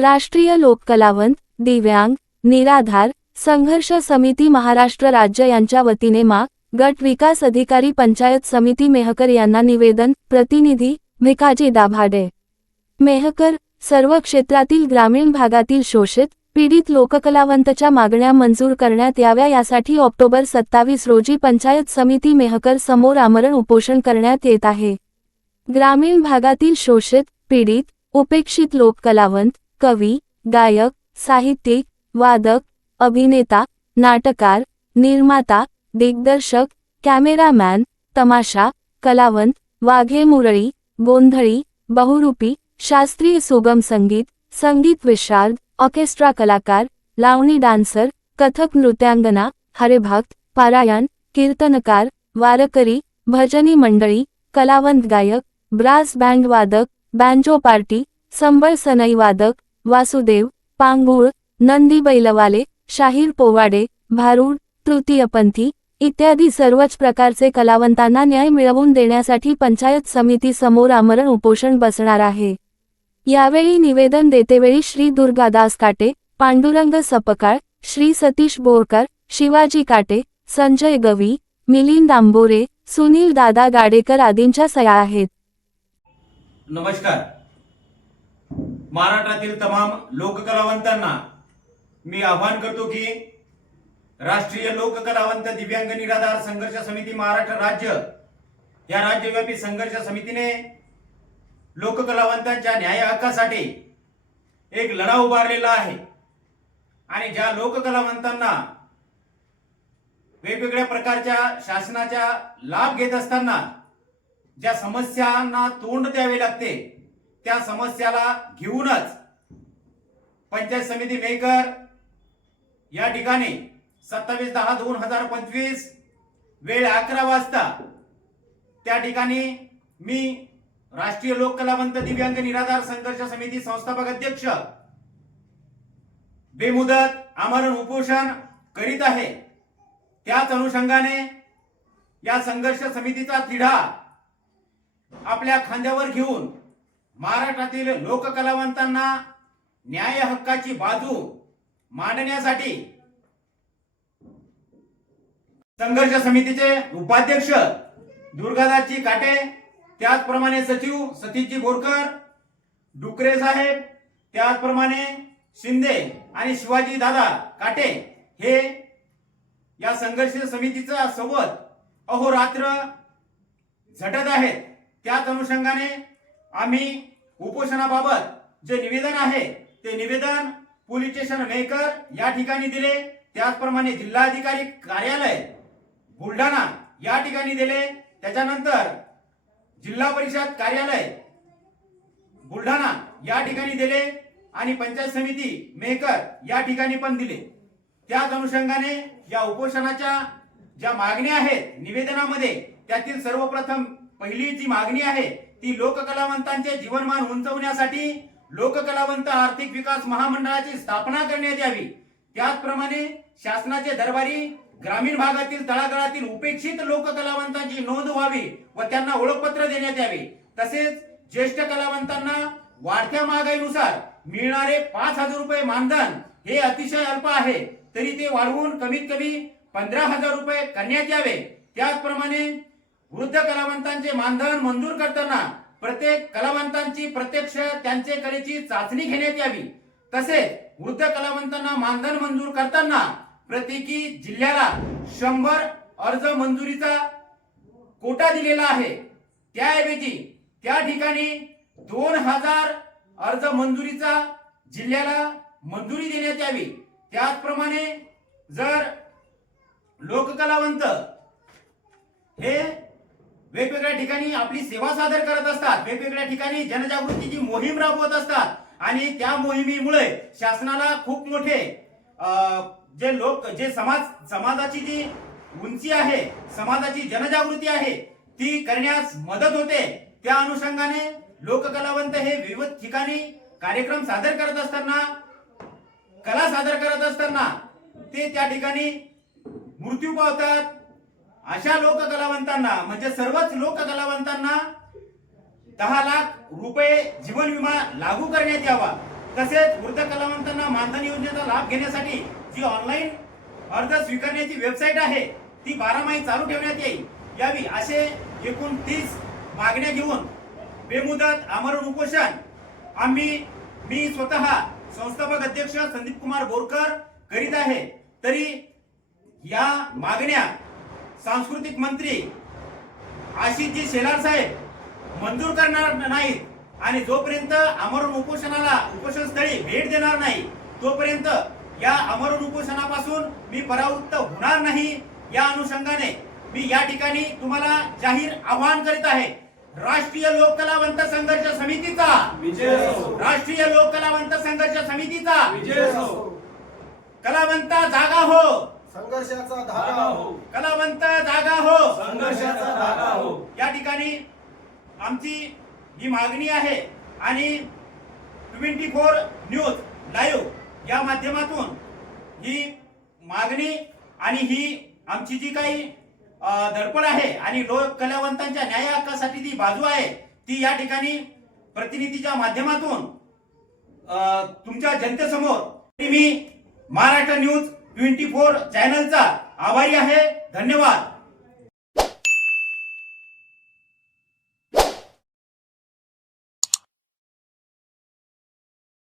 राष्ट्रीय लोककलावंत दिव्यांग निराधार संघर्ष समिती महाराष्ट्र राज्य यांच्या वतीने मा. गट विकास अधिकारी पंचायत समिती मेहकर यांना निवेदन प्रतिनिधी भिकाजी दाभाडे. मेहकर सर्व क्षेत्रातील ग्रामीण भागातील शोषित पीडित लोककलावंतच्या मागण्या मंजूर करण्यात याव्या यासाठी ऑक्टोबर सत्तावीस रोजी पंचायत समिती मेहकर समोर आमरण उपोषण करण्यात येत आहे. ग्रामीण भागातील शोषित पीडित उपेक्षित लोककलावंत कवी गायक साहित्यिक वादक अभिनेता नाटकार निर्माता दिग्दर्शक कॅमेरामॅन तमाशा कलावंत वाघे मुरळी गोंधळी बहुरूपी शास्त्रीय सुगम संगीत संगीत विशारद ऑर्केस्ट्रा कलाकार लावणी डान्सर कथक नृत्यांगना हरेभक्त पारायण कीर्तनकार वारकरी भजनी मंडळी कलावंत गायक ब्रास बँड वादक बँजो पार्टी संबळ सनई वादक वासुदेव पांगुळ नंदी बैलवाले शाहीर पोवाडे भारूड तृतीयपंथी इत्यादी सर्वच प्रकारचे कलावंतांना न्याय मिळवून देण्यासाठी पंचायत समिती समोर आमरण उपोषण बसणार आहे. यावेळी निवेदन देतेवेळी श्री दुर्गादास काटे पांडुरंग सपकाळ श्री सतीश बोरकर शिवाजी काटे संजय गवी मिलिंद आंबोरे सुनील दादा गाडेकर आदींच्या सया आहेत. नमस्कार. महाराष्ट्रातील तमाम लोककलावंतांना मी आवाहन करतो की राष्ट्रीय लोककलावंत दिव्यांग निराधार संघर्ष समिती महाराष्ट्र राज्य या राज्यव्यापी संघर्ष समितीने लोककलावंतांच्या न्याय हक्कासाठी एक लढा उभारलेला आहे. आणि ज्या लोककलावंतांना वेगवेगळ्या प्रकारच्या शासनाच्या लाभ घेत असताना ज्या समस्यांना तोंड द्यावे लागते त्या समस्याला घेऊनच पंचायत समिती मेकर या ठिकाणी सत्तावीस दहा दोन हजार पंचवीस वेळ अकरा वाजता त्या ठिकाणी मी राष्ट्रीय लोककलावंत दिव्यांग निराधार संघर्ष समिती संस्थापक अध्यक्ष बेमुदत आमरण उपोषण करीत आहे. त्याच अनुषंगाने या संघर्ष समितीचा तिढा आपल्या खांद्यावर घेऊन महाराष्ट्रातील लोककलावंतांना न्याय हक्काची बाजू मांडण्यासाठी संघर्ष समितीचे उपाध्यक्ष दुर्गादासजी काटे त्याचप्रमाणे सचिव सतीशजी बोरकर डुकरे साहेब त्याचप्रमाणे शिंदे आणि शिवाजी दादा काटे हे या संघर्ष समितीचा सोबत अहोरात्र झटत आहेत. त्याच अनुषंगाने आम्ही उपोषणाबाबत जे निवेदन आहे ते निवेदन पोलीस स्टेशन मेकर या ठिकाणी दिले. त्याचप्रमाणे जिल्हाधिकारी कार्यालय बुलढाणा या ठिकाणी दिले. त्याच्यानंतर जिल्हा परिषद कार्यालय बुलढाणा या ठिकाणी दिले आणि पंचायत समिती मेकर या ठिकाणी पण दिले. त्याच अनुषंगाने या उपोषणाच्या ज्या मागण्या आहेत निवेदनामध्ये त्यातील सर्वप्रथम पहिली जी मागणी आहे ती लोककलावंतांचे जीवनमान उंचवण्यासाठी लोककलावंत आर्थिक विकास महामंडळाची स्थापना करण्यात यावी. त्याचप्रमाणे शासनाचे दरबारी ग्रामीण भागातील तळागाळातील उपेक्षित लोककलावंतांची नोंद व्हावी व त्यांना ओळखपत्र देण्यात यावे. तसेच ज्येष्ठ कलावंतांना वाढत्या महागाईनुसार मिळणारे पाच हजार रुपये मानधन हे अतिशय अल्प आहे. तरी ते वाढवून कमीत कमी पंधरा हजार रुपये करण्यात यावे. त्याचप्रमाणे वृद्ध कलावंतांचे मानधन मंजूर करताना प्रत्येक कलावंतांची प्रत्यक्ष त्यांचे कलेची चाचणी घेण्यात यावी. तसेच वृद्ध कलावंतांना मानधन मंजूर करताना प्रत्येकी जिल्ह्याला शंभर अर्ज मंजुरीचा कोटा दिलेला आहे. त्याऐवजी त्या ठिकाणी दोन हजार अर्ज मंजुरीचा जिल्ह्याला मंजुरी देण्यात यावी. त्याचप्रमाणे जर लोककलावंत हे वेगवेगळ्या ठिकाणी आपली सेवा सादर करत असतात. वेगवेगळ्या ठिकाणी जनजागृतीची मोहीम राबवत असतात. आणि त्या मोहिमेमुळे शासनाला खूप मोठे जे लोक जे समाज समाजाची जी उंची आहे समाजाची जनजागृती आहे ती करण्यास मदत होते. त्या अनुषंगाने लोककलावंत हे विविध ठिकाणी कार्यक्रम सादर करत असताना कला सादर करत असताना ते त्या ठिकाणी मृत्यू पावतात. अशा लोककलावंतांना म्हणजे सर्वच लोककलावंतांना दहा लाख रुपये जीवन विमा लागू करण्यात यावा. तसेच वृद्ध कलावंतांना मानधन योजनेचा लाभ घेण्यासाठी जी ऑनलाईन अर्ज स्वीकारण्याची वेबसाईट आहे ती बारामाही चालू ठेवण्यात येईल. यावी असे एकूण तीस मागण्या घेऊन बेमुदत आमरण उपोषण आम्ही मी स्वतः संस्थापक अध्यक्ष संदीप कुमार बोरकर करीत आहे. तरी या मागण्या सांस्कृतिक मंत्री आशिषजी शेलार साहेब मंजूर करणार नाहीत आणि जोपर्यंत आमरण उपोषणाला उपोषणस्थळी भेट देणार नाही तोपर्यंत या आमरण उपोषणापासून मी परावृत्त होणार नाही. या अनुषंगाने मी या ठिकाणी तुम्हाला जाहीर आवाहन करीत आहे. राष्ट्रीय लोक कलावंत संघर्ष समितीचा. विजय राष्ट्रीय लोक कलावंत संघर्ष समितीचा. विजय कलावंत जागा हो. संघर्षाचा धागा धागा हो. कलावंत जागा हो. संघर्षाचा धागा हो. या ठिकाणी आमची ही मागणी आहे आणि ट्वेंटी फोर न्यूज लाईव्ह या माध्यमातून ही मागणी आणि ही आमची जी काही धडपड आहे आणि लोक कलावंतांच्या न्याय हक्कासाठी ती बाजू आहे ती या ठिकाणी प्रतिनिधीच्या माध्यमातून तुमच्या जनतेसमोर. मी महाराष्ट्र न्यूज ट्वेंटी फोर चॅनलचा आभारी आहे. धन्यवाद.